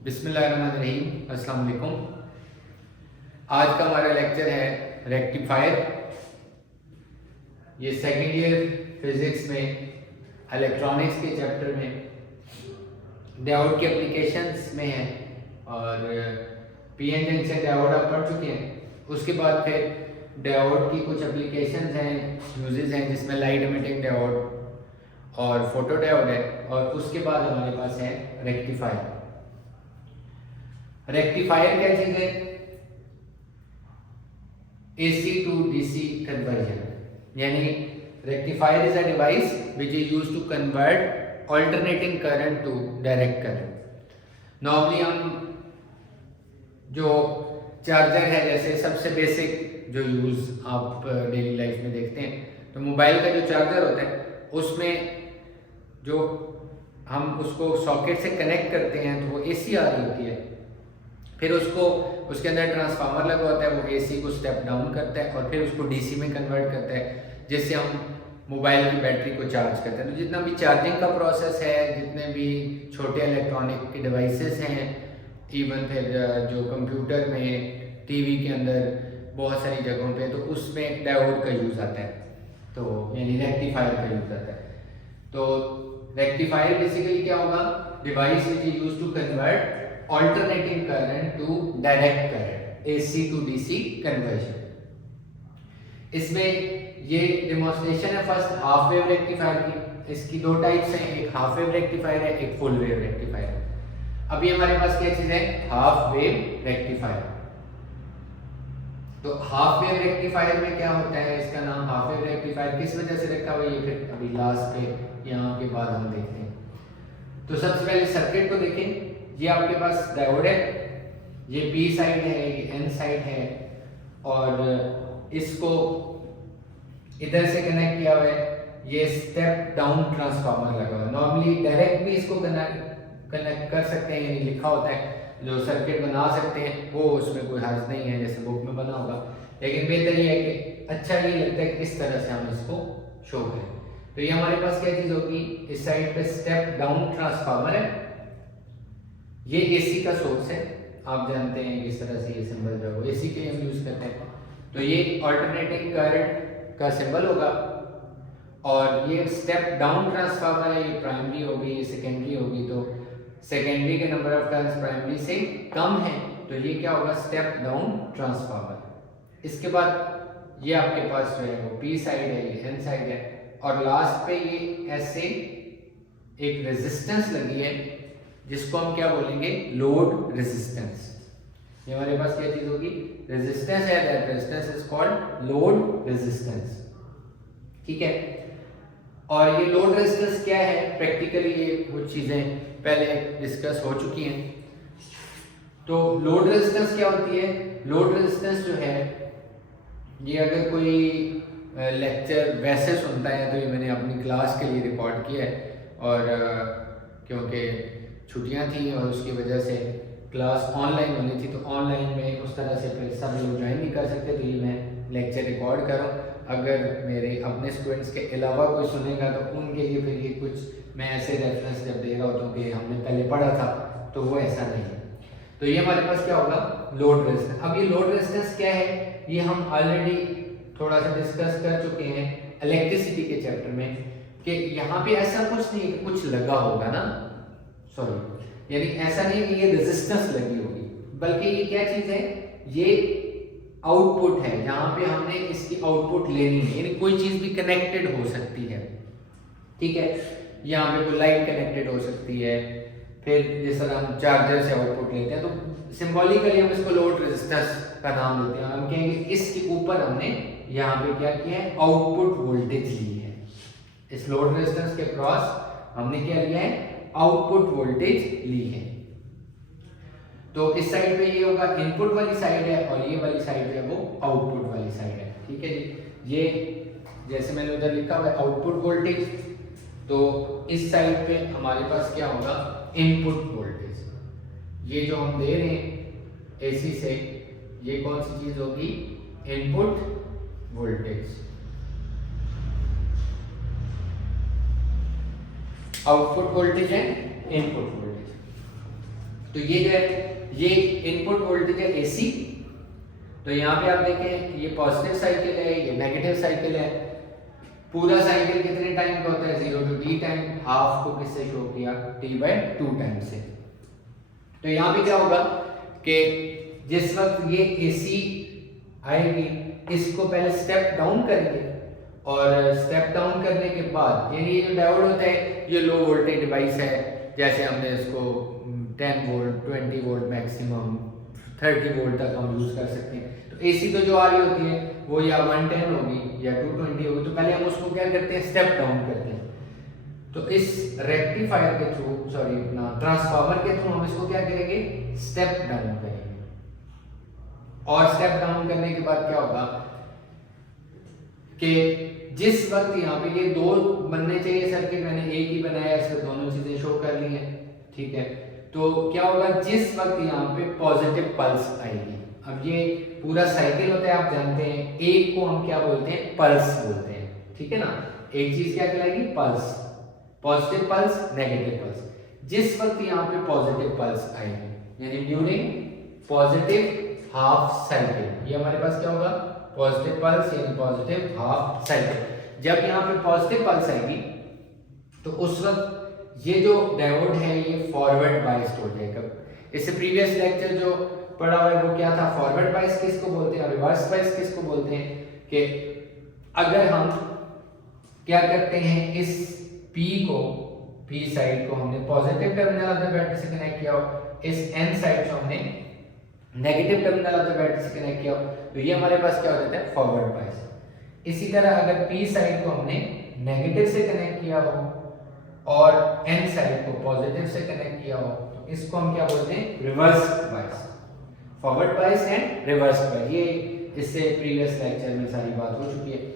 बिस्मिल्लाहिर्रहमानिर्रहीम, अस्सलाम वालेकुम। आज का हमारा लेक्चर है रेक्टिफायर। ये सेकेंड ईयर फिजिक्स में इलेक्ट्रॉनिक्स के चैप्टर में डायोड की एप्लीकेशंस में है और पीएन जंक्शन डायोड आप पढ़ चुके हैं। उसके बाद फिर डायोड की कुछ एप्लीकेशंस हैं, यूजेस हैं, जिसमें लाइट इमिटिंग डायोड और फोटो डायोड है। और उसके बाद हमारे पास है रेक्टिफायर। रेक्टिफायर क्या चीज है? AC to DC conversion, यानी rectifier is a device which is used to convert alternating current to direct current. Normally हम जो चार्जर है, जैसे सबसे बेसिक जो यूज आप डेली लाइफ में देखते हैं, तो मोबाइल का जो चार्जर होता है उसमें जो हम उसको सॉकेट से कनेक्ट करते हैं तो वो AC आ रही होती है। फिर उसको उसके अंदर ट्रांसफार्मर लगा होता है, वो AC को स्टेप डाउन करता है और फिर उसको DC में कन्वर्ट करता है, जिससे हम मोबाइल की बैटरी को चार्ज करते हैं। तो जितना भी चार्जिंग का प्रोसेस है, जितने भी छोटे इलेक्ट्रॉनिक के डिवाइसेस हैं, इवन फिर जो कंप्यूटर में, TV के अंदर बहुत सारी जगहों पे, तो उसमें डायोड का यूज़ आता है, तो यानी रेक्टिफायर का यूज़ आता है। तो रेक्टिफायर बेसिकली क्या होगा? Device which is used to convert alternating current to direct current, AC to DC conversion। इसमें ये डेमोन्स्ट्रेशन है फर्स्ट हाफ वेव रेक्टिफायर की। इसकी दो टाइप्स हैं, एक हाफ वेव रेक्टिफायर है, एक फुल वेव रेक्टिफायर है। अभी हमारे पास क्या चीज है? Half wave rectifier. तो हाफ वेव रेक्टिफायर में क्या होता है? इसका नाम हाफ वेव रेक्टिफायर किस वजह से रखा हुआ है, ये फिर अभी लास्ट पे यहाँ के बाद हम देखते हैं। तो सबसे पहले सर्किट को देखें। ये आपके पास डायोड है, ये P साइड है, ये N साइड है, और इसको इधर से कनेक्ट किया हुआ है। ये स्टेप डाउन ट्रांसफार्मर लगा हुआ है। नॉर्मली डायरेक्ट भी इसको कनेक्ट कर सकते हैं, यानी लिखा होता है जो सर्किट बना सकते हैं, वो उसमें कोई हर्ज नहीं है, जैसे बुक में बना होगा। लेकिन बेहतर ये है कि अच्छा ये लगता है कि इस तरह से हम इसको शो करें। तो ये हमारे पास क्या चीज होगी? इस साइड पे स्टेप डाउन ट्रांसफार्मर है, ये AC का सोर्स है। आप जानते हैं किस तरह से ये सिंबल जो है AC के हम यूज करते हैं। तो ये अल्टरनेटिंग करंट का सिंबल होगा, और ये स्टेप डाउन ट्रांसफार्मर है, ये प्राइमरी होगी, ये सेकेंडरी होगी। तो सेकेंडरी के नंबर ऑफ टर्न्स प्राइमरी से कम है, तो ये क्या होगा? Step down transformer. इसके बाद ये आपके पास जो है वो P साइड है, ये N साइड है, और लास्ट पे ये ऐसे एक रेजिस्टेंस लगी है, जिसको हम क्या बोलेंगे? Load resistance. ये हमारे पास क्या चीज होगी? रेजिस्टेंस है, that resistance is called load resistance. ठीक है। और ये लोड रेजिस्टेंस क्या है? प्रैक्टिकली ये कुछ चीजें पहले डिस्कस हो चुकी हैं। तो लोड रेजिस्टेंस क्या होती है? लोड रेजिस्टेंस जो है, ये अगर कोई लेक्चर वैसे सुनता है तो ये मैंने अपनी क्लास के लिए रिकॉर्ड किया है, और क्योंकि छुट्टियां थी और उसकी वजह से क्लास ऑनलाइन होनी थी, तो ऑनलाइन में उस तरह से फिर सब लोग ज्वाइन नहीं कर सकते, तो ये मैं लेक्चर रिकॉर्ड करूँ। अगर मेरे अपने स्टूडेंट्स के अलावा कोई सुनेगा तो उनके लिए फिर ये कुछ मैं ऐसे रेफरेंस जब दे रहा होता हूँ कि हमने पहले पढ़ा था, तो वो ऐसा नहीं है। तो ये हमारे पास क्या होगा? Load resistance. अब ये लोड रेजिस्टेंस क्या है? ये हम ऑलरेडी थोड़ा सा डिस्कस कर चुके हैं इलेक्ट्रिसिटी के चैप्टर में, कि यहाँ पे ऐसा कुछ नहीं, कुछ लगा होगा ना, सॉरी, यानी ऐसा नहीं कि ये रेजिस्टेंस लगी होगी, बल्कि ये क्या चीज है? ये आउटपुट है, जहां पे हमने इसकी आउटपुट लेनी है, यानी कोई चीज भी कनेक्टेड हो सकती है। ठीक है, यहाँ पे कोई लाइट कनेक्टेड हो सकती है, फिर जिस तरह हम चार्जर से आउटपुट लेते हैं, तो सिंबॉलिकली हम इसको लोड रेजिस्टेंस का नाम देते हैं। हम कहेंगे इसके ऊपर हमने यहाँ पे क्या किया है? आउटपुट वोल्टेज ली है। इस लोड रेजिस्टेंस के क्रॉस हमने क्या लिया है? आउटपुट वोल्टेज ली है। तो इस साइड पे ये होगा इनपुट वाली साइड है, और ये वाली साइड है वो आउटपुट वाली साइड है। ठीक है जी। ये जैसे मैंने उधर लिखा हुआ है आउटपुट वोल्टेज, तो इस साइड पे हमारे पास क्या होगा? Input voltage. ये जो हम दे रहे हैं AC से, ये कौन सी चीज होगी? Input voltage. आउटपुट वोल्टेज है इनपुट वोल्टेज। तो ये जो है ये इनपुट वोल्टेज है AC। तो यहाँ पे आप देखें ये पॉजिटिव साइकिल है, ये नेगेटिव साइकिल है। पूरा साइकिल कितने टाइम का होता है? 0 to t टाइम। हाफ को किससे शो किया? t/2 टाइम से। तो यहाँ पे क्या होगा कि जिस वक्त ये AC आएगी इसको पहले स्टेप डाउन करेंगे, और स्टेप डाउन करने के बाद यानी ये जो डायोड होता है ये लो वोल्टेज डिवाइस है, जैसे हमने इसको 10 वोल्ट 20 वोल्ट मैक्सिमम 30 वोल्ट तक हम यूज़ कर सकते हैं। तो AC तो जो आ रही होती है वो या 110 होगी या 220 होगी, तो पहले हम उसको क्या करते हैं? स्टेप डाउन करते हैं। तो इस रेक्टिफायर के थ्रू अपना ट्रांसफार्मर के थ्रू हम इसको क्या करेंगे? स्टेप डाउन करेंगे। और स्टेप डाउन करने के बाद क्या होगा कि जिस वक्त यहाँ पे ये दो बनने चाहिए सर्किट, मैंने एक ही बनाया, इसमें दोनों चीजें शो कर ली हैं, ठीक है। तो क्या होगा? जिस वक्त यहाँ पे पॉजिटिव पल्स आएगी, अब ये पूरा साइकिल होता है आप जानते हैं, एक को हम क्या बोलते हैं? पल्स बोलते हैं, ठीक है ना। एक चीज क्या कहलाएगी? Pulse. Positive pulse, negative pulse. जिस वक्त यहाँ पे पॉजिटिव पल्स आएगी यानी ड्यूरिंग पॉजिटिव हाफ साइकिल, ये हमारे पास क्या होगा? पॉजिटिव पल्स यानी पॉजिटिव हाफ साइकिल। जब यहाँ पे पॉजिटिव पल्स आएगी तो उस वक्त ये जो डायोड है ये फॉरवर्ड बाइस्ड हो जाएगा। इससे प्रीवियस लेक्चर जो पढ़ा हुआ है वो क्या था? फॉरवर्ड बाइस किसको बोलते हैं, रिवर्स बाइस किसको बोलते हैं? कि अगर हम क्या करते हैं, इस P साइड को हमने positive terminal of the battery से कनेक्ट किया हो, इस N साइड को हमने negative terminal of the battery से कनेक्ट किया हो, तो ये हमारे पास क्या हो जाता है? फॉरवर्ड बाइस। इसी तरह अगर P साइड को हमने नेगेटिव से कनेक्ट किया हो और N साइड को पॉजिटिव से कनेक्ट किया हो, तो इसको हम क्या बोलते हैं? Reverse bias. फॉरवर्ड बाइस एंड रिवर्स बाइस, ये इससे प्रीवियस लेक्चर में सारी बात हो चुकी है।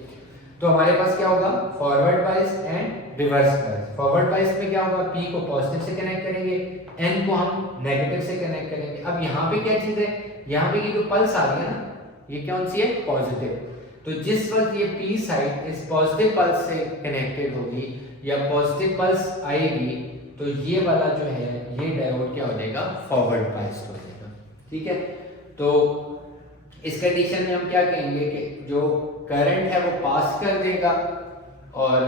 तो हमारे पास क्या होगा? फॉरवर्ड बाइस एंड रिवर्स बाइस। फॉरवर्ड बाइस में क्या होगा? P को पॉजिटिव से कनेक्ट करेंगे, N को हम नेगेटिव से कनेक्ट करेंगे। अब यहाँ पे क्या चीज है? यहाँ पे ये जो पल्स आ रही है ना, ये कौन सी है? पॉजिटिव। तो जिस वक्त ये P साइड इस पॉजिटिव पल्स से कनेक्टेड होगी या पॉजिटिव पल्स आएगी, तो ये वाला जो है ये डायोड क्या हो जाएगा? फॉरवर्ड बाइस हो जाएगा, ठीक है। तो इस कंडीशन में हम क्या कहेंगे कि जो करंट है वो पास कर देगा और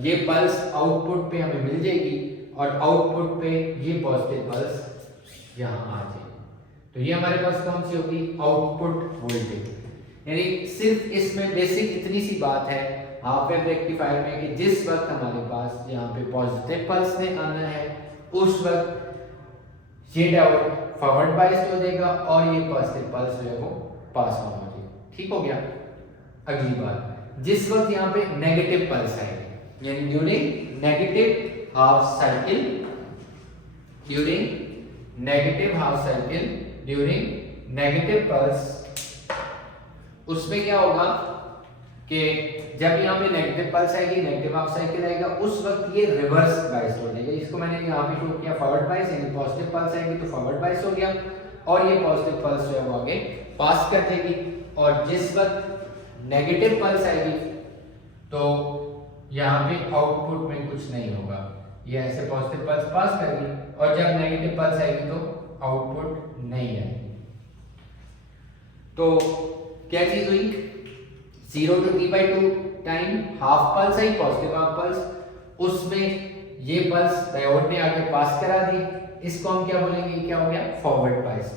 ये पल्स आउटपुट पे हमें मिल जाएगी और आउटपुट पे ये पॉजिटिव पल्स यहाँ आ जाएगी। तो ये हमारे पास कौन सी होगी? Output voltage. यानी सिर्फ इसमें बेसिक इतनी सी बात है हाफ वेव रेक्टिफायर में कि जिस वक्त हमारे पास यहाँ पे पॉजिटिव पल्स ने आना है उस वक्त ये डायोड फॉरवर्ड बाइस्ड हो जाएगा और ये पॉजिटिव पल्स जो है वो पास ऑन हो जाएगा, ठीक हो गया। अगली बात, जिस वक्त यहाँ पे नेगेटिव पल्स आएगी यानी during negative half cycle, during negative half cycle, during negative pulse, उसमें क्या होगा कि जब यहाँ पे नेगेटिव पल्स आएगी, नेगेटिव हाफ साइकिल आएगा, उस वक्त ये रिवर्स बाइस हो जाएगा। इसको मैंने यहाँ पे शो किया फॉरवर्ड बाइस, यानी पॉजिटिव पल्स आएगी तो फॉरवर्ड बाइस हो गया और ये पॉजिटिव पल्स जो है वो आगे पास कर देगी। और जिस वक्त नेगेटिव पल्स आएगी तो यहाँ पे आउटपुट में कुछ नहीं होगा, ये ऐसे पॉजिटिव पल्स पास करेगी और जब नेगेटिव पल्स आएगी तो आउटपुट नहीं आएगी। तो क्या चीज हुई? 0 to t/2 time half pulse I, positive half pulse, उसमें ये पल्स डायोड ने आके पास करा दी, इसको हम क्या बोलेंगे? क्या हो गया? फॉरवर्ड बाइस।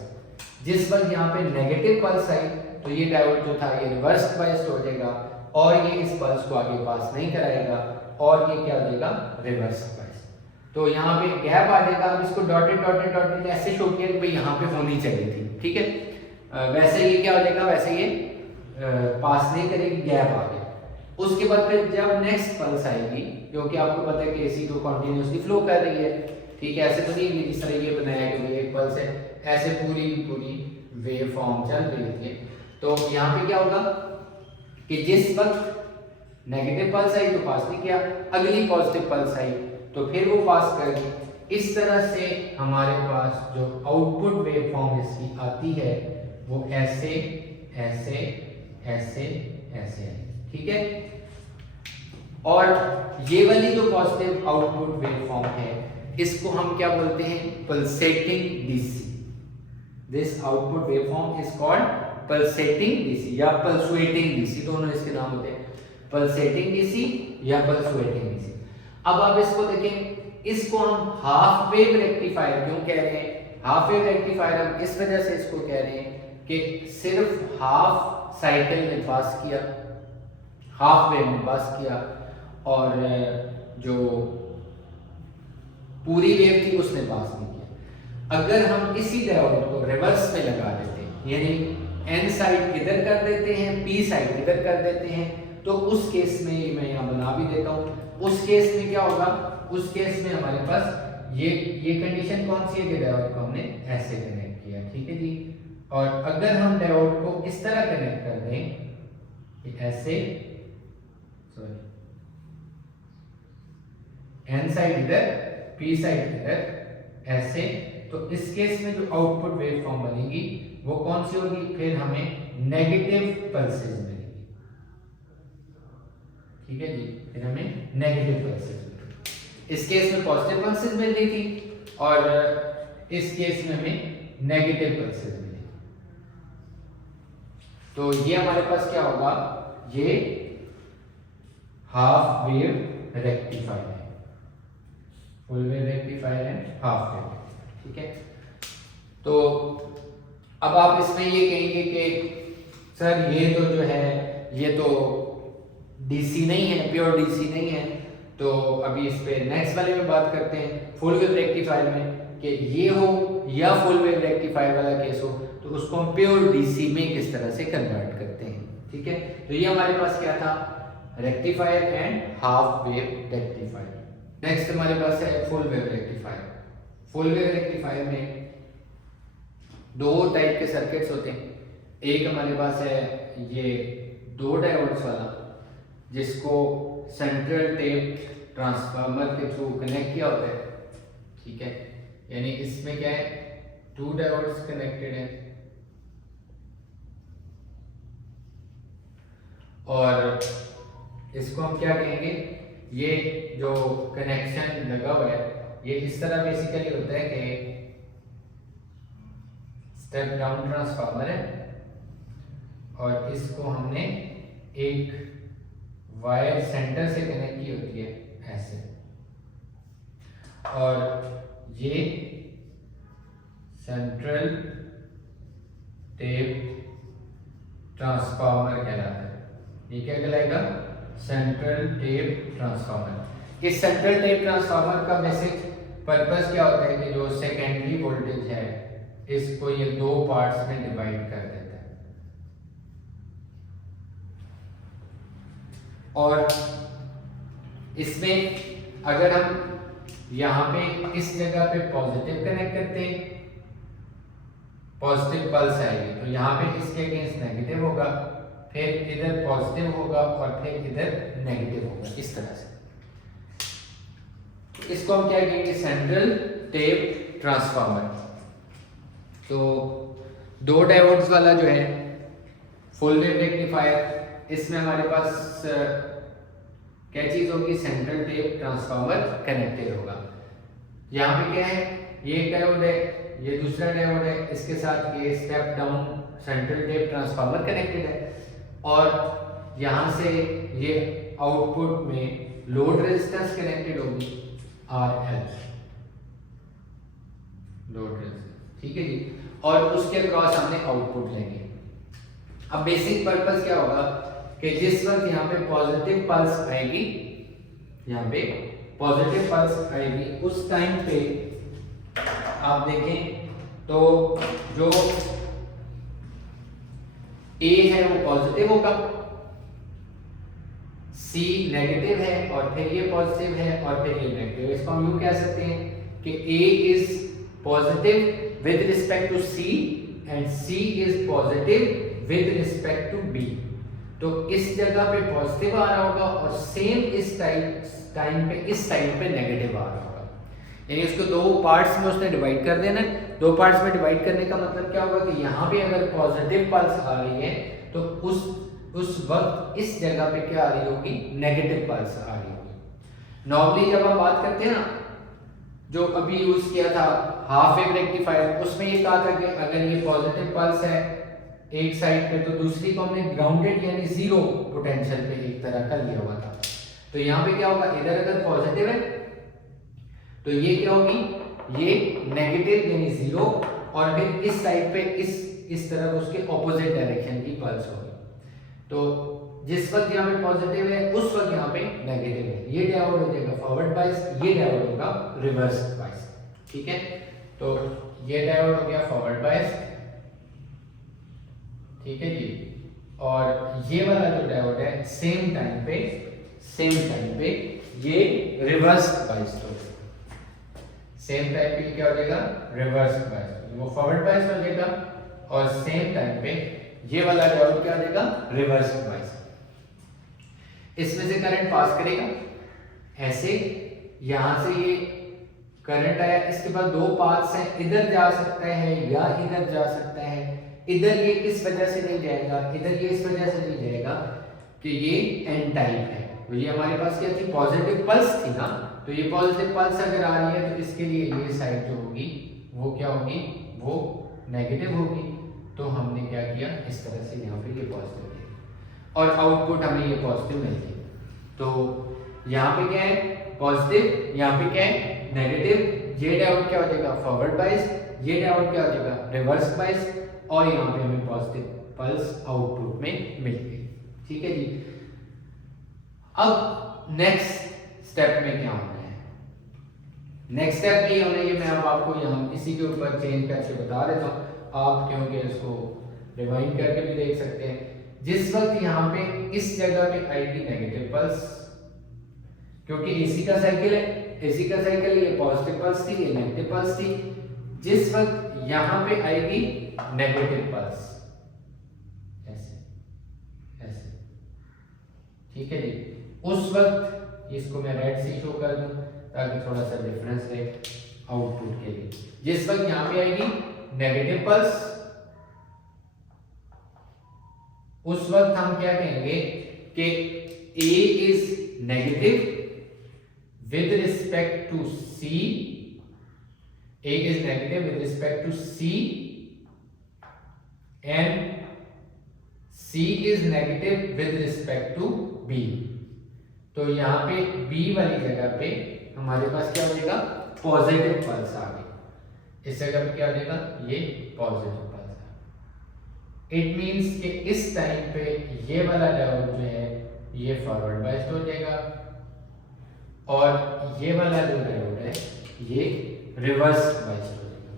जिस वक्त यहाँ पे नेगेटिव पल्स आई तो ये डायोड जो था ये रिवर्स बाइस्ड हो जाएगा और ये इस पल्स को आगे पास नहीं कराएगा और ये क्या हो जाएगा? Reverse bias. तो यहाँ पे गैप आ जाएगा, हम इसको डॉटेड डॉटेड डॉटेड ऐसे शो किया कि भाई यहाँ पे होनी चाहिए थी, ठीक है। वैसे ये क्या हो जाएगा? वैसे ये पास नहीं करेगी, गैप आ गया। उसके बाद फिर जब नेक्स्ट पल्स आएगी, क्योंकि आपको पता है कि एसी तो कंटिन्यूअसली फ्लो कर रही है, ठीक है, ऐसे तो नहीं है जिस तरह ये बनाया कि एक पल्स है, ऐसे पूरी वेव फॉर्म चल रही है। तो यहाँ पे क्या होगा कि जिस वक्त नेगेटिव पल्स आई तो पास नहीं किया, अगली पॉजिटिव पल्स आई तो फिर वो पास कर दी। इस तरह से हमारे पास जो आउटपुट वेव फॉर्म इसकी आती है वो ऐसे ऐसे ऐसे ऐसे, ठीक है। और ये वाली जो पॉजिटिव आउटपुट वेव फॉर्म है इसको हम क्या बोलते हैं, pulsating DC. This output waveform is called pulsating DC या पल्सुएटिंग डीसी, दोनों इसके नाम होते हैं, पल्सेटिंग डीसी या पल्सुएटिंग डीसी। अब आप इसको देखें, इसको हम हाफ वेव रेक्टिफायर क्यों कह रहे हैं? हाफ वेव रेक्टिफायर हम इस वजह से इसको कह रहे हैं कि सिर्फ हाफ साइकिल में पास किया, हाफ वेव में पास किया, और जो पूरी वेव थी उसने पास नहीं किया। अगर हम इसी डायोड को रिवर्स में लगा देते हैं, यानी एन साइड इधर कर देते हैं, पी साइड इधर कर देते हैं, तो उस केस में मैं यहाँ बना भी देता हूँ, उस केस में क्या होगा? उस केस में हमारे पास ये कंडीशन कौन सी है कि डायोड को हमने ऐसे कनेक्ट किया, ठीक है जी। और अगर हम डायोड को इस तरह कनेक्ट कर दें कि ऐसे, सॉरी, एन साइड इधर, पी साइड इधर, ऐसे, तो इस केस में जो आउटपुट वेवफॉर्म बनेगी वो कौन सी होगी? फिर हमें नेगेटिव पल्सेस मिलेगी, ठीक है जी, फिर हमें नेगेटिव पल्सेस मिलेगी। इस केस में पॉजिटिव पल्सेस मिल रही थी और इस केस में हमें नेगेटिव पल्सेस मिलेगी। तो ये हमारे पास क्या होगा? ये हाफ वेव रेक्टिफायर है, फुल वेव रेक्टिफायर है, हाफ वेव, ठीक है। तो अब आप इसमें ये कहेंगे कि सर ये तो जो है ये तो डीसी नहीं है, प्योर डीसी नहीं है, तो अभी इस पे नेक्स्ट वाले में बात करते हैं, फुल वेव रेक्टिफायर में, कि ये हो या फुल वेव रेक्टिफायर वाला केस हो तो उसको हम प्योर डीसी में किस तरह से कन्वर्ट करते हैं, ठीक है। तो ये हमारे पास क्या था? Rectifier and half wave rectifier. Next हमारे पास है full wave rectifier. Full wave rectifier में दो टाइप के सर्किट्स होते हैं। एक हमारे पास है ये दो डायोड्स वाला, जिसको सेंट्रल टेप ट्रांसफार्मर के थ्रू कनेक्ट किया होता है, ठीक है। यानी इसमें क्या है, टू डायोड्स कनेक्टेड हैं और इसको हम क्या कहेंगे, ये जो कनेक्शन लगा हुआ है ये इस तरह बेसिकली होता है कि स्टेप डाउन ट्रांसफार्मर है और इसको हमने एक वायर सेंटर से कनेक्ट की होती है ऐसे, और ये सेंट्रल टेप ट्रांसफार्मर कहलाता है। ये क्या कहलाएगा? Central tap transformer. इस सेंट्रल टेप ट्रांसफार्मर का बेसिक पर्पस क्या होता है कि जो सेकेंडरी वोल्टेज है इसको ये दो पार्ट्स में डिवाइड कर देता है, और इसमें अगर हम यहाँ पे इस जगह पे पॉजिटिव कनेक्ट करते हैं, पॉजिटिव पल्स आएगी, तो यहाँ पे इसके अगेंस्ट नेगेटिव होगा, फिर इधर पॉजिटिव होगा और फिर इधर नेगेटिव होगा, इस तरह से। इसको हम क्या कहेंगे? Central tap transformer. तो दो डायोड्स वाला जो है फुल वेव रेक्टिफायर, इसमें हमारे पास क्या चीज होगी? सेंट्रल टेप ट्रांसफार्मर कनेक्टेड होगा। यहाँ पे क्या है? ये एक डायोड है, ये दूसरा डायोड है, इसके साथ ये step down central tap transformer connected है, और यहाँ से ये आउटपुट में लोड रेजिस्टेंस कनेक्टेड होगी, RL लोड रेजिस्टेंस, ठीक है जी, और उसके अक्रॉस हमने आउटपुट लेंगे। अब बेसिक पर्पस क्या होगा कि जिस वक्त यहाँ पे पॉजिटिव पल्स आएगी, यहाँ पे पॉजिटिव पल्स आएगी, उस टाइम पे आप देखें तो जो A है वो पॉजिटिव होगा, C नेगेटिव है, और फिर ये पॉजिटिव है और फिर ये नेगेटिव है। इसको हम यूं कह सकते हैं कि A is positive with respect to C and C is positive with respect to B। तो इस जगह पे पॉजिटिव आ रहा होगा और सेम इस टाइम पे इस साइड पे नेगेटिव आ रहा होगा, यानी इसको दो पार्ट्स में उसने डिवाइड कर देना। दो पार्ट्स में डिवाइड करने का मतलब क्या होगा कि यहाँ पे अगर पॉजिटिव पल्स आ रही है तो उस वक्त इस जगह पे क्या आ रही होगी? नेगेटिव पल्स आ रही होगी। नॉर्मली जब हम बात करते हैं ना, जो अभी यूज किया था हाफ वेव रेक्टिफायर, उसमें ये कहा था कि अगर ये पॉजिटिव पल्स है एक साइड पे तो दूसरी को हमने ग्राउंडेड यानी जीरो पोटेंशियल पे एक तरह का लिया हुआ था। तो यहाँ पे क्या होगा, इधर अगर पॉजिटिव है तो ये क्या होगी, ये नेगेटिव यानी जीरो, और फिर इस साइड पे इस तरफ उसके ऑपोजिट डायरेक्शन की पल्स होगी। तो जिस वक्त यहाँ पे पॉजिटिव है उस वक्त यहाँ पे नेगेटिव है, ये डायोड हो जाएगा फॉरवर्ड बायस, ये डायोड होगा रिवर्स बायस। ठीक है, तो ये डायोड हो गया फॉरवर्ड बायस, ठीक है जी। और ये वाला जो डायोड है सेम टाइम पे ये रिवर्स बायस हो जाएगा, सेम टाइम पे क्या हो जाएगा, रिवर्स बायस, वो फॉरवर्ड बायस हो जाएगा, और सेम टाइम पे ये वाला डायोड क्या हो जाएगा, रिवर्स बायस। इसमें से करंट पास करेगा ऐसे, यहां से ये करंट आया, इसके बाद दो पाथ्स हैं, इधर जा सकता है या इधर जा सकता है। इधर ये किस वजह से नहीं जाएगा, इधर ये इस वजह से नहीं जाएगा कि ये एन टाइप है। तो ये हमारे पास क्या थी, पॉजिटिव पल्स थी ना, तो ये पॉजिटिव पल्स अगर आ रही है तो इसके लिए ये साइड जो होगी वो क्या होगी, वो नेगेटिव होगी। तो हमने क्या किया, इस तरह से यहाँ पे ये पॉजिटिव है और आउटपुट हमें ये पॉजिटिव मिल गई। तो यहाँ पे क्या है, पॉजिटिव, यहाँ पे क्या है, नेगेटिव। ये डायोड क्या हो जाएगा, फॉरवर्ड बायस, ये डायोड क्या हो जाएगा, रिवर्स बायस, और यहाँ पे हमें पॉजिटिव पल्स आउटपुट में मिल गई। ठीक है जी। अब नेक्स्ट स्टेप में क्या होना है, नेक्स्ट स्टेप ये होना है, मैं अब आपको यहाँ इसी के ऊपर चेंज करके बता देता हूँ, आप क्योंकि इसको रिवाइंड करके भी देख सकते हैं। जिस वक्त यहाँ पे इस जगह पे आएगी नेगेटिव पल्स, क्योंकि एसी का साइकिल है, एसी का साइकिल, ये पॉजिटिव पल्स थी, ये नेगेटिव पल्स थी। जिस वक्त यहाँ पे आएगी नेगेटिव पल्स, ऐसे ऐसे, ठीक है जी, उस वक्त इसको मैं रेड से शो कर दूं ताकि थोड़ा सा डिफरेंस रहे आउटपुट के लिए। जिस वक्त यहाँ पे आएगी नेगेटिव पल्स, उस वक्त हम क्या कहेंगे कि A is negative with respect to C, A is negative with respect to C, and C is negative with respect to B। तो यहाँ पे B वाली जगह पे हमारे पास क्या हो जाएगा, पॉजिटिव पल्स आ गई, इस जगह पे क्या हो जाएगा, ये पॉजिटिव पल्स आ। इट मींस कि इस टाइम पे ये वाला डायोड जो है ये फॉरवर्ड बायस्ड हो जाएगा, और ये वाला जो डायोड है ये रिवर्स बायस्ड हो जाएगा,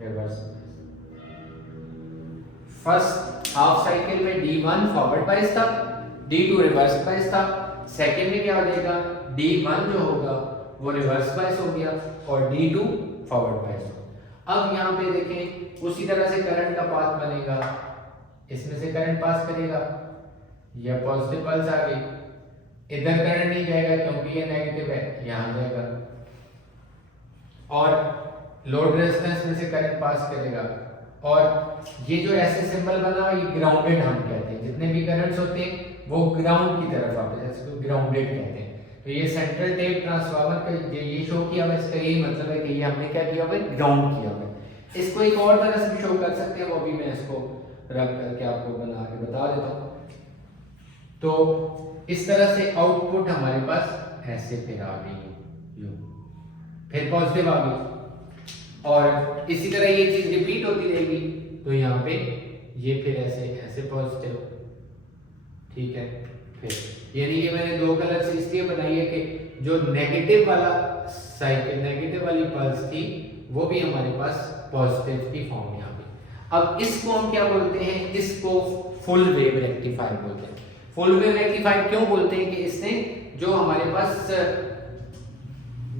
रिवर्स। फर्स्ट हाफ साइकिल में D1 फॉरवर्ड बायस था, D2 रिवर्स बायस था। सेकंड में क्या हो जाएगा, D1 जो होगा वो रिवर्स बायस हो गया और D2 फॉरवर्ड बायस हो। अब यहाँ पे देखें उसी तरह से करंट का पाथ बनेगा, इसमें से करंट पास करेगा, यह पॉजिटिव पल्स आ गई, इधर करंट नहीं जाएगा क्योंकि ये नेगेटिव है, यहाँ जाएगा, और लोड रेजिस्टेंस में से करंट पास करेगा, और ये जो ऐसे सिंबल बना हुआ ये ग्राउंडेड हम कहते हैं। जितने भी करंट्स होते हैं वो ग्राउंड की तरफ आते हैं, इसको ग्राउंडेड कहते हैं। तो ये सेंट्रल टेप ट्रांसफार्मर का ये शो किया हुआ, इसका यही मतलब है कि ये हमने क्या किया हुआ है, ग्राउंड किया हुआ है। इसको एक और तरह से भी शो कर सकते हैं, वो भी मैं इसको रख करके आपको बना के बता देता हूँ। तो इस तरह से आउटपुट हमारे पास ऐसे फिर आ गई, फिर पॉजिटिव आ गई, और इसी तरह ये चीज रिपीट होती रहेगी। तो यहाँ पे ये फिर ऐसे ऐसे पॉजिटिव, ठीक है। फिर यानी ये मैंने दो कलर से इसलिए बनाई है कि जो नेगेटिव वाला साइकिल, नेगेटिव वाली पल्स थी वो भी हमारे पास पॉजिटिव की फॉर्म में आ गई। अब इसको हम क्या बोलते हैं, इसको फुल वेव रेक्टिफायर बोलते हैं। फुल वेव रेक्टिफायर क्यों बोलते हैं कि इसने जो हमारे पास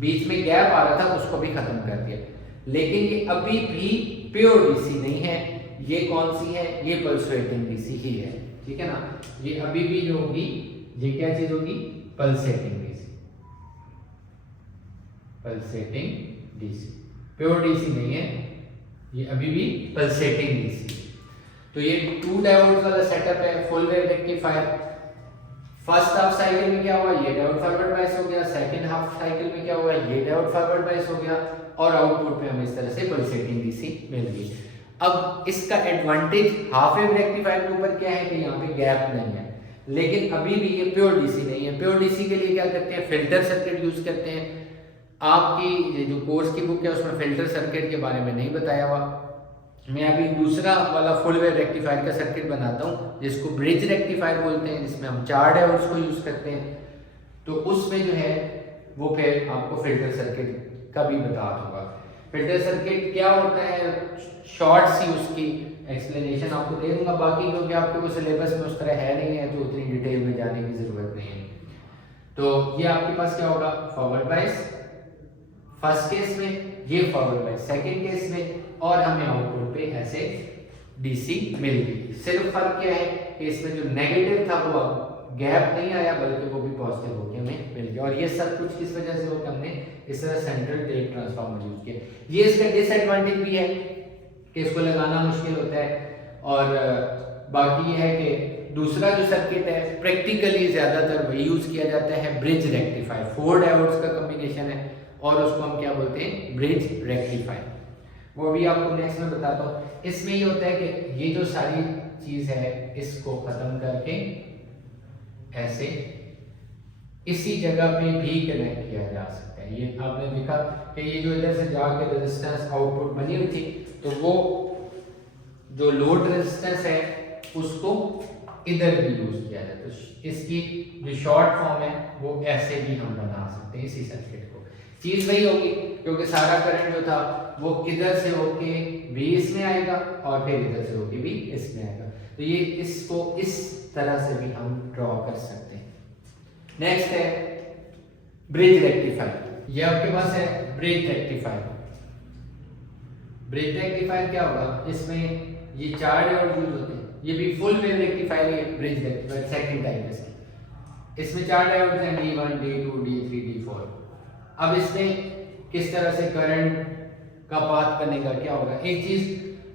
बीच में गैप आ रहा था उसको भी खत्म कर दिया। लेकिन ये अभी भी प्योर डीसी नहीं है, ये कौन सी है, ये पल्सेटिंग डीसी ही है, ठीक है ना। ये अभी भी जो होगी ये क्या चीज होगी, pulsating DC, pulsating DC, pure DC नहीं है, ये अभी भी पल्सेटिंग डीसी। तो ये 2 डायोड्स वाला सेटअप है full wave rectifier. First half cycle में क्या हुआ, ये डायोड फॉरवर्ड बायस हो गया, सेकंड हाफ साइकिल में क्या हुआ, ये डायोड फॉरवर्ड बायस हो गया, और आउटपुट पे हमें इस तरह से पल्सेटिंग डीसी मिल गई। अब इसका एडवांटेज हाफ वेव रेक्टिफायर के ऊपर क्या है कि यहाँ पे गैप नहीं है, लेकिन अभी भी ये प्योर डीसी नहीं है। प्योर डीसी के लिए क्या करते हैं, फिल्टर सर्किट यूज करते हैं। आपकी ये जो कोर्स की बुक है उसमें फिल्टर सर्किट के बारे में नहीं बताया हुआ। मैं अभी दूसरा वाला फुल वेव रेक्टिफायर का सर्किट बनाता हूँ जिसको ब्रिज रेक्टिफायर बोलते हैं, जिसमें हम 4 डायोड्स को यूज करते हैं। तो उसमें जो है वो फिर आपको फिल्टर सर्किट का भी बता दूंगा। फिल्टर सर्किट क्या होता है, शॉर्ट सी उसकी एक्सप्लेनेशन आपको दे दूंगा, बाकी क्योंकि आपके वो सिलेबस में उस तरह है नहीं है तो उतनी डिटेल में जाने की जरूरत नहीं है। तो ये आपके पास क्या होगा, फॉरवर्ड बायस फर्स्ट केस में, ये फॉरवर्ड बायस सेकंड केस में, और हमें आउटपुट पे ऐसे डीसी मिल गई। सिर्फ फर्क क्या है कि इसमें जो नेगेटिव था वो गैप नहीं आया बल्कि वो भी पॉजिटिव होकर हमें मिल गया। और ये सब कुछ किस वजह से हो कि हमने इस तरह सेंट्रल टेप ट्रांसफार्मर यूज किया। ये इसका डिसएडवांटेज भी है कि इसको लगाना मुश्किल होता है, और बाकी ये है कि दूसरा जो सर्किट है प्रैक्टिकली ज्यादातर वही यूज किया जाता है, ब्रिज रेक्टिफायर। 4 डायोड्स का कॉम्बिनेशन है और उसको हम क्या बोलते हैं, ब्रिज रेक्टिफायर। वो भी आपको नेक्स्ट में बताता हूँ। इसमें ये होता है कि ये जो सारी चीज है इसको खत्म करके ऐसे इसी जगह पे भी कनेक्ट किया जा सकता है। ये आपने देखा कि ये जो इधर से जाके रेजिस्टेंस आउटपुट बनी हुई थी, तो वो जो लोड रेजिस्टेंस है उसको इधर भी यूज किया जाता है। तो इसकी जो शॉर्ट फॉर्म है वो ऐसे भी हम बना सकते हैं इसी सर्किट को। चीज वही होगी क्योंकि सारा करंट जो था वो इधर से होके भी इसमें आएगा और फिर इधर से होके भी इसमें आएगा। तो ये इसको इस तरह से भी हम ड्रॉ कर सकते हैं। नेक्स्ट है ब्रिज रेक्टिफायर। ये आपके पास है ब्रिज रेक्टिफायर। ब्रिज रेक्टिफायर क्या होगा, इसमें ये 4 डायोड यूज होते हैं। ये भी फुल वेव रेक्टिफायर है, ब्रिज रेक्टिफायर सेकंड टाइप इसकी। इसमें 4 डायोड हैं, D1 D2 D3 D4। अब इसमें किस तरह से करंट का पाथ बनेगा, क्या होगा। एक चीज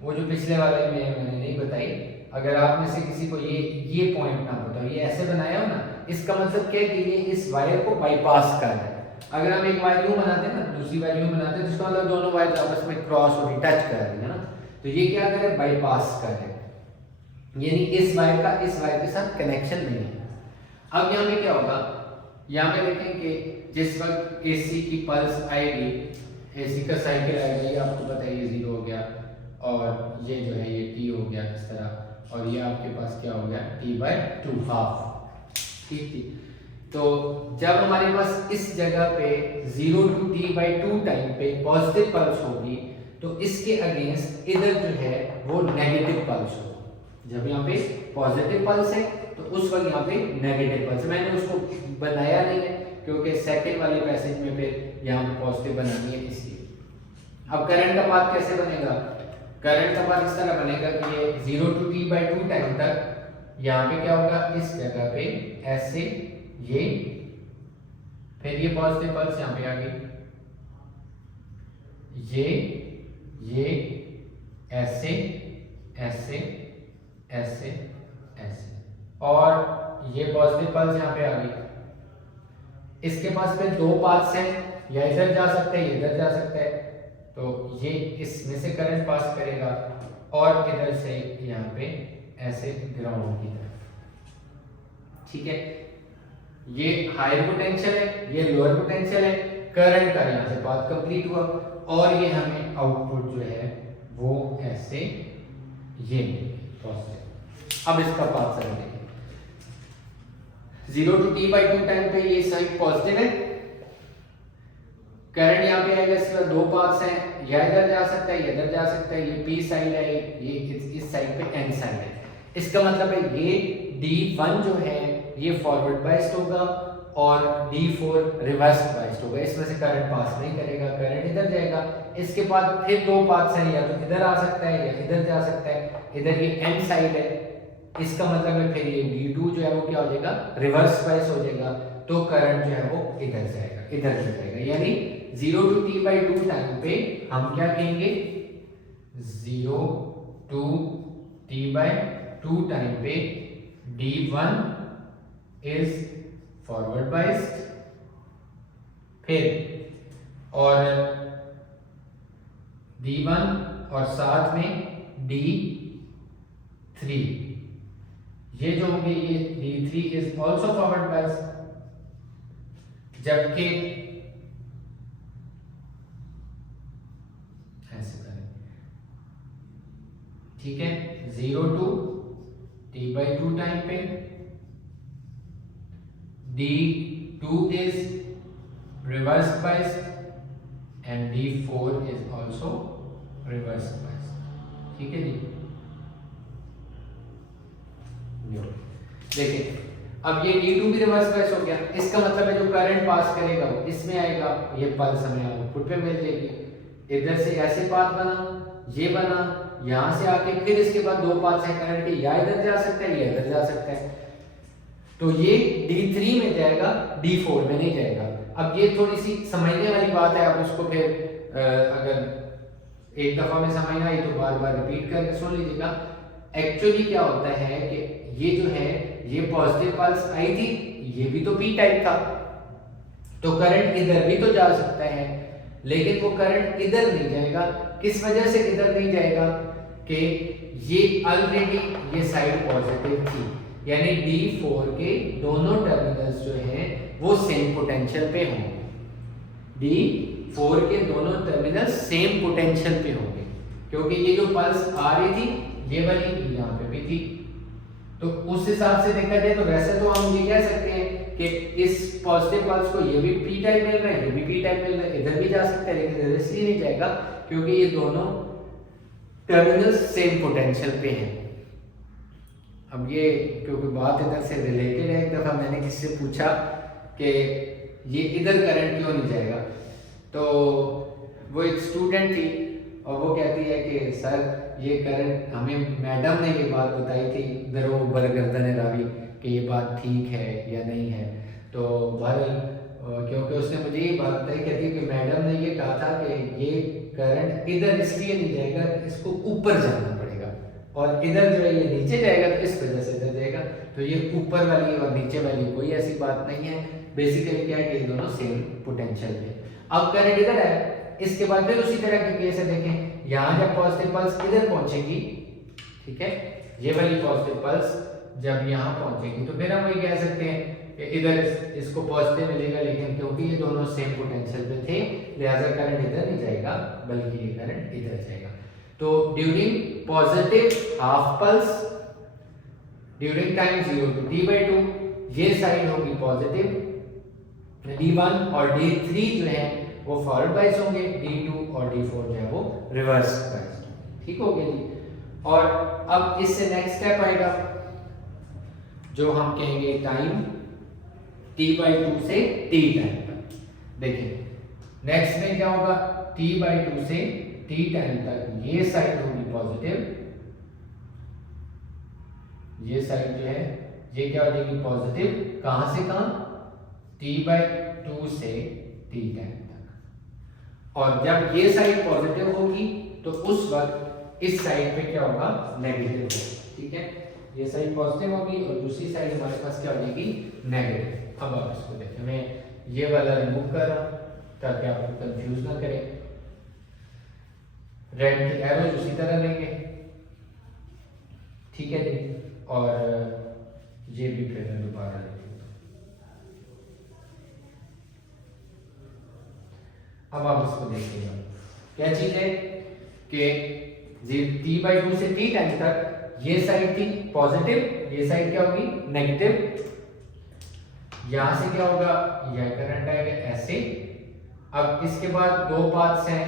वो जो पिछले वाले में मैंने नहीं बताई, अगर आप में से किसी को ये पॉइंट ना पता हो, ये ऐसे बनाया हो ना, इसका मतलब क्या है कि ये इस वायर को बाईपास कर रहा है। अगर हम एक वायर यूं बनाते हैं ना, दूसरी वायर यूं बनाते हैं, तो इसका मतलब दोनों वायर आपस में क्रॉस हो रही, टच कर रही है ना। तो ये क्या कर रहे हैं, बाईपास कर रहे हैं, यानी इस वायर का इस वायर के साथ कनेक्शन नहीं है। अब यहाँ पे क्या होगा, यहाँ पे देखें कि जिस वक्त एसी की पल्स आएगी, एसी का साइकिल आएगा, ये आपको पता है ये 0 हो गया, और ये जो है ये t हो गया इस तरह, और ये आपके पास क्या हो गया t/2 हाफ। ठीक थी। तो जब हमारे पास इस जगह पे 0 to t/2 टाइम पे पॉजिटिव पल्स होगी, तो इसके अगेंस्ट इधर जो है वो नेगेटिव पल्स होगी। जब यहाँ पे पॉजिटिव पल्स है तो उस वक्त यहाँ पे नेगेटिव पल्स। मैंने उसको बनाया नहीं है क्योंकि सेकंड वाले पैसेज में फिर यहाँ पे पॉजिटिव बनानी है, इसलिए। अब करंट का पाथ कैसे बनेगा, करंट का पाथ इस तरह बनेगा कि ये 0 to t/2 टाइम तक यहाँ पे क्या होगा, इस जगह पे ऐसे ये, फिर ये पॉजिटिव पल्स यहाँ पे आ गई, ये ऐसे ऐसे ऐसे ऐसे, और ये पॉजिटिव पल्स यहाँ पे आ गई। इसके पास फिर 2 पाथ्स हैं, या इधर जा सकता है, इधर जा सकता है। तो ये इसमें से करंट पास करेगा और इधर से यहाँ पे ऐसे ग्राउंड की तरफ। ठीक है, ये हायर पोटेंशियल है, ये लोअर पोटेंशियल है, करंट का यहाँ से पाथ कंप्लीट हुआ, और ये हमें आउटपुट जो है वो ऐसे ये पॉजिटिव। अब इसका पाथ समझेंगे, 0 to t/2 टाइम पे ये साइड पॉजिटिव है, करंट यहाँ पे आएगा, इसके बाद 2 पाथ्स हैं, या इधर जा सकता है, इधर जा सकता है, ये p साइड है, ये इस साइड पे n साइड है। इसका मतलब है ये D1 जो है ये फॉरवर्ड बायस्ड होगा और D4 रिवर्स बायस्ड होगा। इसमें से करंट पास नहीं करेगा, करंट इधर जाएगा। इसके बाद फिर 2 पाथ्स हैं, या तो इधर आ सकता है या इधर जा सकता है। इधर ये n साइड है, इसका मतलब है फिर ये D2 जो है वो क्या हो जाएगा, रिवर्स बायस हो जाएगा, तो करंट जो है वो इधर जाएगा, इधर चल जाएगा। यानी 0 to t/2 टाइम पे हम क्या कहेंगे, 0 to t/2 टाइम पे D1 इज फॉरवर्ड बाइस्ड, फिर और D1 और साथ में D3, ये जो होंगे ये D3 is also forward biased, जबकि ऐसे करें, ठीक है, 0 to T/2 टाइम पे D2 is reverse biased and D4 is also reverse biased, ठीक है जी। देखिए अब ये D2 भी रिवर्स बायस हो गया, इसका मतलब है जो करंट पास करेगा वो इसमें आएगा, ये पल्स हमें आउटपुट पे मिल जाएगी। इधर से ऐसे पाथ बना, ये बना, यहाँ से आके फिर इसके बाद दो पाथ है करंट के, या इधर जा सकता है या इधर जा सकता है, तो ये D3 में जाएगा, D4 में नहीं जाएगा। अब ये थोड़ी सी समझने वाली बात है, आप उसको फिर अगर एक दफा में समझ आई तो बार बार रिपीट करके सुन लीजिएगा। एक्चुअली क्या होता है कि ये जो है ये पॉजिटिव पल्स आई थी, ये भी तो पी टाइप था, तो करंट इधर भी तो जा सकता है, लेकिन वो करंट इधर नहीं जाएगा। किस वजह से इधर नहीं जाएगा कि ये ऑलरेडी ये साइड पॉजिटिव थी, यानी D4 के दोनों टर्मिनल्स जो हैं वो सेम पोटेंशियल पे होंगे, D4 के दोनों टर्मिनल सेम पोटेंशियल पे होंगे, क्योंकि ये जो पल्स आ रही थी ये वाली यहाँ पे भी थी। तो उस हिसाब से देखा जाए तो वैसे तो हम ये कह सकते हैं कि इस पॉजिटिव पल्स को ये भी पी टाइप मिल रहा है, ये भी पी टाइप मिल रहा है, इधर भी जा सकता है, लेकिन इधर इसलिए नहीं जाएगा क्योंकि ये दोनों टर्मिनल सेम पोटेंशियल पे हैं। अब ये क्योंकि बात इधर से रिलेटेड है, एक दफा मैंने किसी से पूछा कि ये इधर करंट क्यों नहीं जाएगा, तो वो एक स्टूडेंट थी और वो कहती है कि सर ये करंट हमें मैडम ने ये बात बताई थी दरो बरगर्दन रावी कि ये बात ठीक है या नहीं है। तो बहरहाल क्योंकि उसने मुझे ये बात बताई, कहती है कि मैडम ने ये कहा था कि ये करंट इधर इसलिए नहीं जाएगा, इसको ऊपर जाना पड़ेगा, और इधर जो है ये नीचे जाएगा तो इस वजह से इधर जाएगा। तो ये ऊपर वाली और नीचे वाली कोई ऐसी बात नहीं है, बेसिकली क्या है कि ये दोनों सेम पोटेंशियल है। अब करंट इधर है, इसके बाद फिर उसी तरह के केस है, देखें यहाँ जब पॉजिटिव पल्स इधर पहुंचेगी, ठीक है, ये वाली पॉजिटिव पल्स जब यहाँ पहुंचेगी तो फिर हम ये कह सकते हैं कि इधर इसको पॉजिटिव मिलेगा, लेकिन क्योंकि ये दोनों सेम पोटेंशियल पे थे लिहाजा करंट इधर नहीं जाएगा बल्कि ये करंट इधर जाएगा। तो during positive half pulse during time 0 to T/2 ये साइड होगी पॉजिटिव, D1 और D3 जो है वो फॉरवर्ड बाइस होंगे, D2 और D4 जो है वो रिवर्स बाइस, ठीक हो गया जी। और अब इससे नेक्स्ट स्टेप आएगा जो हम कहेंगे टाइम T/2 से T टाइम तक। देखिए नेक्स्ट में क्या होगा, T/2 से T टाइम तक ये साइड होगी पॉजिटिव, ये साइड जो है ये क्या हो जाएगी पॉजिटिव, कहां से कहां, T/2 से T टाइम तक। और जब ये साइड पॉजिटिव होगी तो उस वक्त इस साइड पे क्या होगा, नेगेटिव होगा, ठीक है, ये साइड पॉजिटिव होगी और दूसरी साइड हमारे पास क्या हो जाएगी, नेगेटिव। अब आप इसको देखें, मैं ये वाला रिमूव कर रहा हूं ताकि आपको कंफ्यूज ना करे। रेड की एरोज उसी तरह लेंगे, ठीक है जी, और ये भी फिर दोबारा लेंगे। अब आप इसको देखिएगा, क्या चीज है कि T/2 से T टाइम तक ये साइड थी पॉजिटिव, ये साइड क्या होगी नेगेटिव, यहां से क्या होगा, यह करंट आएगा ऐसे। अब इसके बाद दो पाथ्स हैं,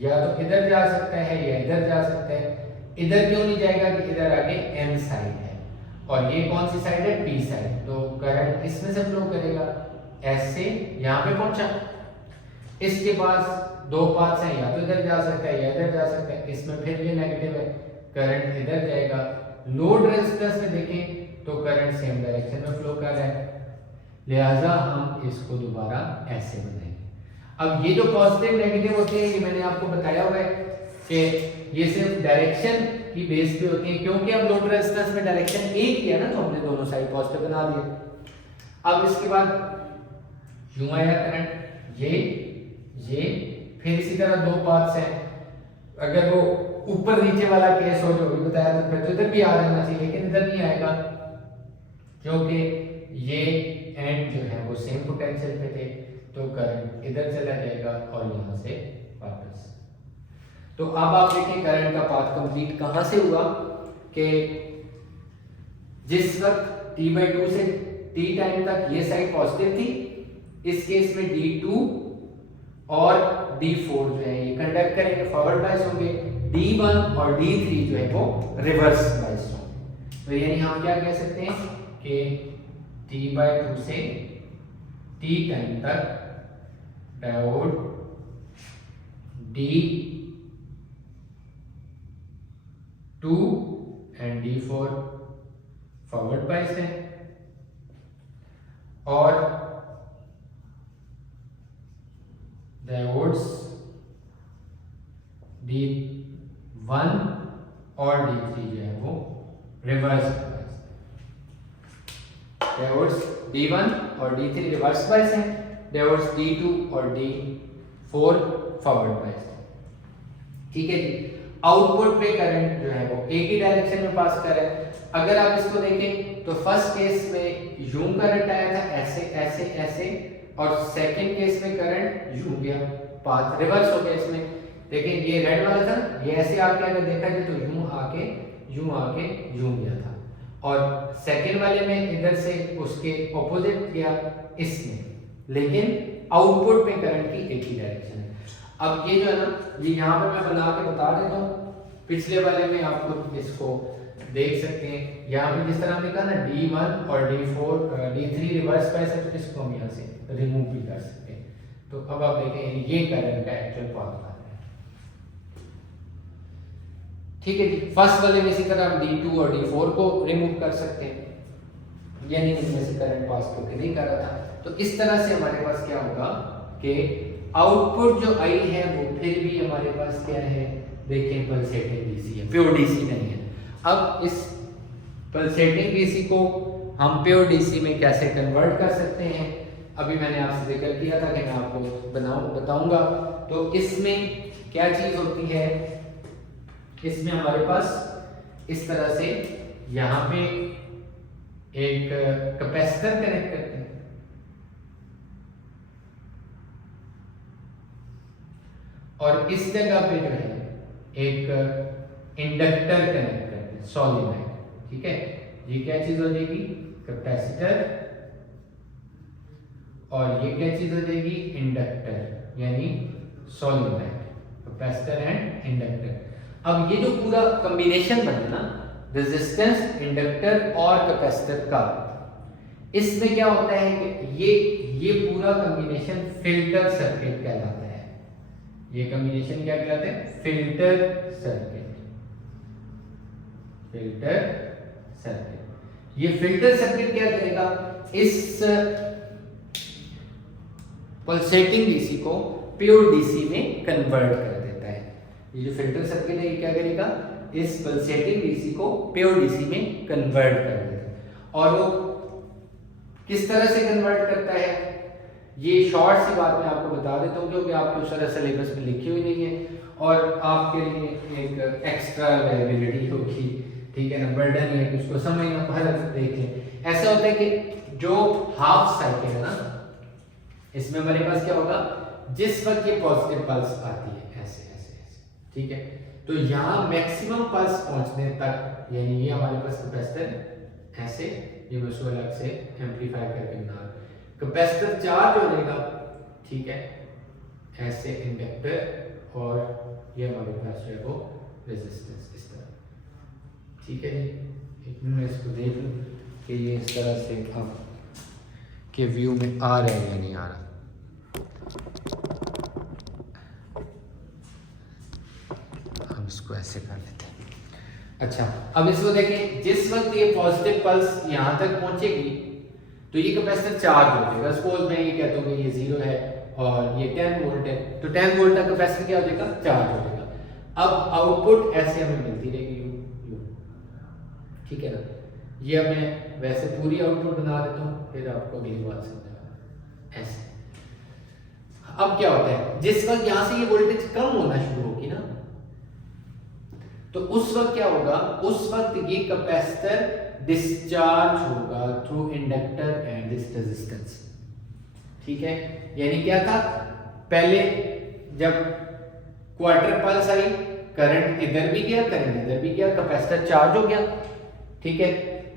या तो इधर जा सकता है या इधर जा सकता है। इधर क्यों नहीं जाएगा कि इधर आगे M साइड है और ये कौन सी साइड है, P साइड, तो करंट इसमें से फ्लो करेगा ऐसे, यहां पे पहुंचा। इसके पास दो पाथ्स हैं, या तो इधर जा सकता है या इधर जा सकता है, इसमें फिर ये नेगेटिव है, करंट इधर जाएगा। लोड रेजिस्टेंस में देखें तो करंट सेम डायरेक्शन में फ्लो कर रहा है, लिहाजा हम इसको दोबारा ऐसे बनाएंगे। अब ये जो पॉजिटिव नेगेटिव होते हैं ये मैंने आपको बताया हुआ है कि ये सिर्फ डायरेक्शन की बेस पे होती है, क्योंकि अब लोड रेजिस्टेंस में डायरेक्शन एक ही है ना, तो हमने दोनों साइड पॉजिटिव बना दिया। अब इसके बाद यूं आया करंट, ये फिर इसी तरह दो पाथ्स हैं, अगर वो ऊपर नीचे वाला केस हो जो भी बताया तो फिर तो इधर भी आ जाना चाहिए, लेकिन इधर नहीं आएगा क्योंकि ये एंड जो है वो सेम पोटेंशियल पे थे, तो करंट इधर चला जाएगा और यहाँ से वापस। तो अब आप देखिए करंट का पाथ कंप्लीट कहाँ से हुआ कि जिस वक्त t/2 से t टाइम तक ये साइड पॉजिटिव थी, इस केस में d2 और d4 जो है ये कंडक्ट करेंगे, फॉरवर्ड बायस होंगे, d1 और d3 जो है वो रिवर्स बायस होंगे। तो यानी हम क्या कह सकते हैं कि t/2 से t टाइम तक diode d2 and d4 forward bias है और डायोड्स d1 और d3 जो है वो रिवर्स बायस। डायोड्स d1 और d3 रिवर्स बायस हैं, डायोड्स d2 और d4 फॉरवर्ड बायस। ठीक है जी। आउटपुट पे करंट जो है वो एक ही डायरेक्शन में पास कर रहा है। अगर आप इसको देखें तो फर्स्ट केस में यूं करंट आया था, ऐसे ऐसे ऐसे, और सेकंड केस में करंट यूं गया, पाथ रिवर्स हो गया। इसमें देखिए ये रेड वाला था, ये ऐसे आके अगर देखा जाए तो यूं आके यूं गया था, और सेकंड वाले में इधर से उसके ऑपोजिट गया इसमें, लेकिन आउटपुट में करंट की एक ही डायरेक्शन है। अब ये जो है ना, ये यहाँ पर मैं बना के बता देता हूँ, पिछले वाले में आपको इसको देख सकते हैं। यहाँ पे जिस तरह हमने कहा ना d1 और d3 रिवर्स बायस है, तो इसको हम यहाँ से रिमूव भी कर सकते हैं। तो अब आप देखें ये करंट का एक्चुअल पाथ आ रहा है। ठीक है जी। फर्स्ट वाले में इसी तरह हम d2 और d4 को रिमूव कर सकते हैं, यानी इसमें से करंट पास करके नहीं कर रहा था। तो इस तरह से हमारे पास क्या होगा कि आउटपुट जो आई है वो फिर भी हमारे पास क्या है, देखें पल्सेटिंग डीसी है, प्योर डीसी नहीं है। अब इस पल्सेटिंग डीसी को हम प्योर डीसी में कैसे कन्वर्ट कर सकते हैं, अभी मैंने आपसे जिक्र किया था कि मैं आपको बताऊंगा। तो इसमें क्या चीज होती है, इसमें हमारे पास इस तरह से यहाँ पे एक कैपेसिटर कनेक्ट करते हैं, और इस जगह पे जो है एक इंडक्टर कनेक्ट करते हैं, सॉलिनॉइड। ठीक है, ये क्या चीज हो जाएगी, कैपेसिटर, और ये क्या चीज हो जाएगी, इंडक्टर, यानी सॉलिनॉइड, कैपेसिटर एंड इंडक्टर। अब ये जो पूरा कॉम्बिनेशन बना ना, रेजिस्टेंस, इंडक्टर और कैपेसिटर का, इसमें क्या होता है कि ये पूरा कॉम्बिनेशन फिल्टर सर्किट कहलाता है। ये कॉम्बिनेशन क्या कहलाता है, फिल्टर सर्किट। फिल्टर सर्किट, ये फिल्टर सर्किट क्या करेगा, इस पल्सेटिंग डीसी को प्योर डीसी में कन्वर्ट कर देता है। ये जो फिल्टर सर्किट है ये क्या करेगा, इस पल्सेटिंग डीसी को प्योर डीसी में कन्वर्ट कर देता है। और वो किस तरह से कन्वर्ट करता है, ये शॉर्ट सी बात मैं आपको बता देता हूँ, क्योंकि आपके उस तरह सिलेबस में लिखी हुई नहीं है और आपके लिए एक एक्स्ट्रा लायबिलिटी होगी। ठीक है ना, बर्डन है कि उसको समझना, हर देख लें। ऐसा होता है कि जो हाफ साइकिल है ना, इसमें हमारे पास क्या होगा, जिस वक्त ये पॉजिटिव पल्स आती है ऐसे ऐसे ऐसे, ठीक है, तो यहाँ मैक्सिमम पल्स पहुंचने तक, यानी ये हमारे पास कैपेसिटर ऐसे, ये मैं उसको अलग से एम्पलीफाई करके बना रहा हूं, कैपेसिटर चार्ज हो जाएगा, ठीक है, ऐसे इंडक्टर, और ये हमारे पास जो है वो रेजिस्टेंस इस तरह। ठीक है जी, एक मिनट में इसको देख लूँ कि ये इस तरह से अब के व्यू में आ रहा है या नहीं आ रहा। हम इसको ऐसे कर लेते हैं। अच्छा, अब इसको देखें, जिस वक्त ये पॉजिटिव पल्स यहाँ तक पहुंचेगी तो ये कैपेसिटर चार्ज हो जाएगा। सपोज मैं ये कहता हूँ कि ये 0 है और ये 10 वोल्ट है, तो 10 वोल्ट तक कैपेसिटर क्या हो जाएगा, चार्ज हो जाएगा। अब आउटपुट ऐसे हमें मिलती रहेगी, यू, ठीक है ना। ये अब मैं वैसे पूरी आउटपुट बना देता हूँ, फिर आपको अगली बात समझाऊंगा। ऐसे अब क्या होता है, जिस वक्त यहाँ से ये वोल्टेज कम होना शुरू होगी ना, तो उस वक्त क्या होगा, उस वक्त ये कैपेसिटर डिस्चार्ज होगा through inductor and this resistance. ठीक है, यानी क्या था, पहले जब क्वार्टर पल्स आई, करंट इधर भी गया, करंट इधर भी गया, कैपेसिटर चार्ज हो गया। ठीक है,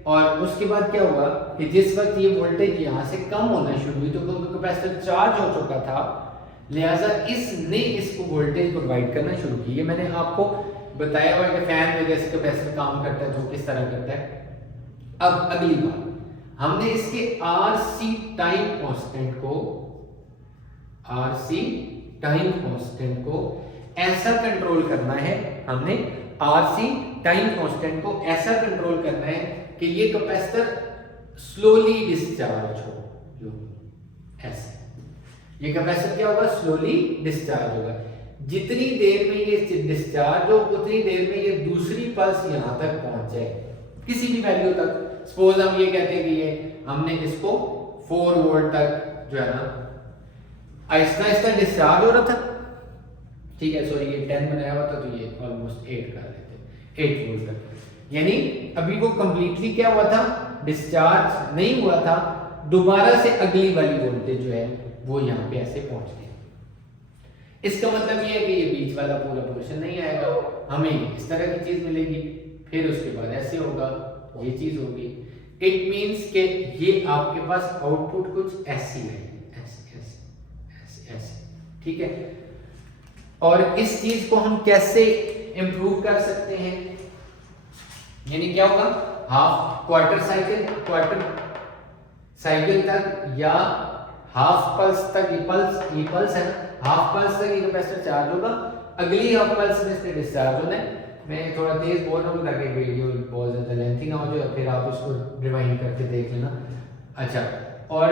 और उसके बाद क्या हुआ कि जिस वक्त ये वोल्टेज यहाँ से कम होना शुरू हुई, तो कैपेसिटर चार्ज हो चुका था, लिहाजा इसने इसको वोल्टेज प्रोवाइड करना शुरू की। ये मैंने आपको बताया हुआ कि फैन में जैसे कैपेसिटर काम करता है तो किस तरह करता है। अब अगली बात, हमने इसके आरसी टाइम कांस्टेंट को, आरसी टाइम कांस्टेंट को ऐसा कंट्रोल करना है, हमने आरसी टाइम कांस्टेंट को ऐसा कंट्रोल करना है कि ये कैपेसिटर स्लोली डिस्चार्ज हो। ऐसे ये कैपेसिटर क्या होगा, स्लोली डिस्चार्ज होगा। जितनी देर में ये डिस्चार्ज हो, उतनी देर में ये दूसरी पल्स यहां तक पहुंच जाए, किसी भी वैल्यू तक। सपोज हम ये कहते हैं कि ये हमने इसको 4 वोल्ट तक जो है ना आहिस्ता आहिस्ता डिस्चार्ज हो रहा था। ठीक है, सॉरी ये 10 बनाया हुआ था, तो ये ऑलमोस्ट 8 कर देते, 8 वोल्ट तक। यानी अभी वो कंप्लीटली क्या हुआ था, डिस्चार्ज नहीं हुआ था, दोबारा से अगली वाली वोल्टेज जो है वो यहाँ पे ऐसे पहुंच गई। इसका मतलब ये है कि ये बीच वाला पूरा पोर्शन नहीं आएगा, हमें इस तरह की चीज मिलेगी, फिर उसके बाद ऐसे होगा, ये चीज होगी। इट मींस कि ये आपके पास आउटपुट कुछ ऐसी है, ऐसे ऐसे ऐसे ऐसे। ठीक है, और इस चीज को हम कैसे इंप्रूव कर सकते हैं, यानी क्या होगा, हाफ क्वार्टर साइकिल तक या हाफ पल्स तक, ये पल्स है ना, हाफ पल्स तक ये कैपेसिटर चार्ज होगा, अगली हाफ पल्स में इसने डिस्चार्ज होना है। मैं थोड़ा तेज बोल रहा हूँ ताकि वीडियो बहुत ज्यादा लेंथी ना हो जाए, फिर आप उसको रिवाइंड करके देख लेना। अच्छा, और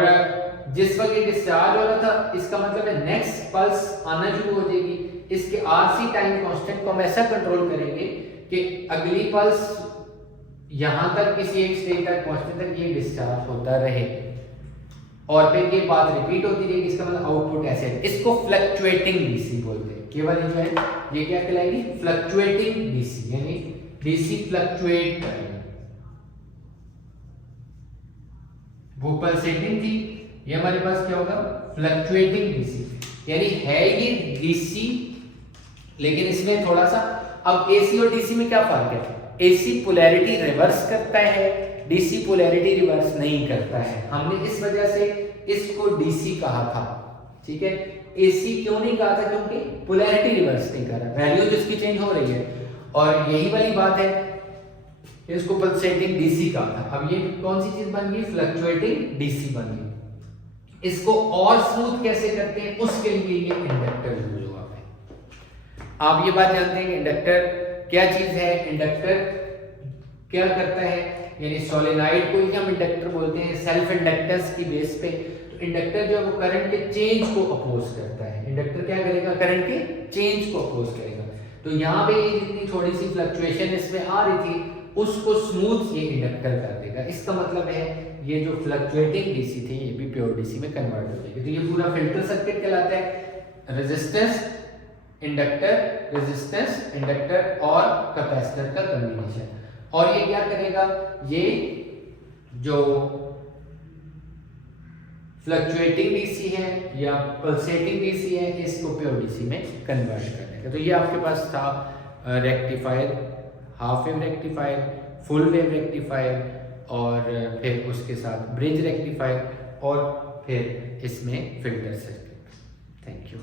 जिस वक्त ये डिस्चार्ज हो रहा था, इसका मतलब है नेक्स्ट पल्स आना शुरू हो जाएगी। इसके आरसी टाइम कांस्टेंट को हम ऐसा कंट्रोल करेंगे कि अगली पल्स यहां तक किसी एक स्टेज तक पहुंचने तक ये डिस्चार्ज होता रहे, और फिर ये बात रिपीट होती रहेगी। इसका मतलब आउटपुट ऐसे है। इसको फ्लक्चुएटिंग डीसी बोलते हैं। केवल जो है ये क्या कहलाएगी, फ्लक्चुएटिंग डीसी, यानी डीसी फ्लक्चुएट करेगा। वो पल्सेटिंग थी, ये हमारे पास क्या होगा, फ्लक्चुएटिंग डीसी, यानी है ये डीसी, लेकिन इसमें थोड़ा सा, अब एसी और डीसी में क्या फर्क है, एसी पोलैरिटी रिवर्स करता है, डीसी पोलैरिटी रिवर्स नहीं करता है। हमने इस वजह से इसको डीसी कहा था। ठीक है, एसी क्यों नहीं कहा था, क्योंकि पोलैरिटी रिवर्स नहीं कर रहा, वैल्यू जिसकी चेंज हो रही है, और यही वाली बात है, इसको पल्सेटिंग डीसी कहा था। अब ये कौन सी चीज बन गई, फ्लक्चुएटिंग डीसी बन गई। इसको और स्मूथ कैसे करते हैं, उसके लिए ये इंडक्टर यूज हुआ है। आप ये बात जानते हैं कि इंडक्टर क्या चीज है, इंडक्टर क्या करता है, यानी सोलेनॉइड को ही हम इंडक्टर बोलते हैं, सेल्फ इंडक्टेंस की बेस पे। तो इंडक्टर जो है वो करंट के चेंज को अपोज करता है। इंडक्टर क्या करेगा, करंट के चेंज को अपोज करेगा। तो यहाँ पे जितनी थोड़ी सी फ्लक्चुएशन इसमें आ रही थी, उसको स्मूथ ये इंडक्टर कर देगा। इसका मतलब है ये जो फ्लक्चुएटिंग डीसी थी, ये भी प्योर डीसी में कन्वर्ट हो जाएगी। तो ये पूरा फिल्टर सर्किट कहलाता है। रेजिस्टेंस इंडक्टर, रेजिस्टेंस इंडक्टर और कैपेसिटर का कॉम्बिनेशन। और ये क्या करेगा, ये जो फ्लक्चुएटिंग डीसी है या पल्सेटिंग डीसी है, इसको प्योर डीसी में कन्वर्ट कर देगा। तो ये आपके पास था rectifier, half wave rectifier, full wave rectifier, और फिर उसके साथ ब्रिज रेक्टिफायर, और फिर इसमें फिल्टर सर्किट। Thank you.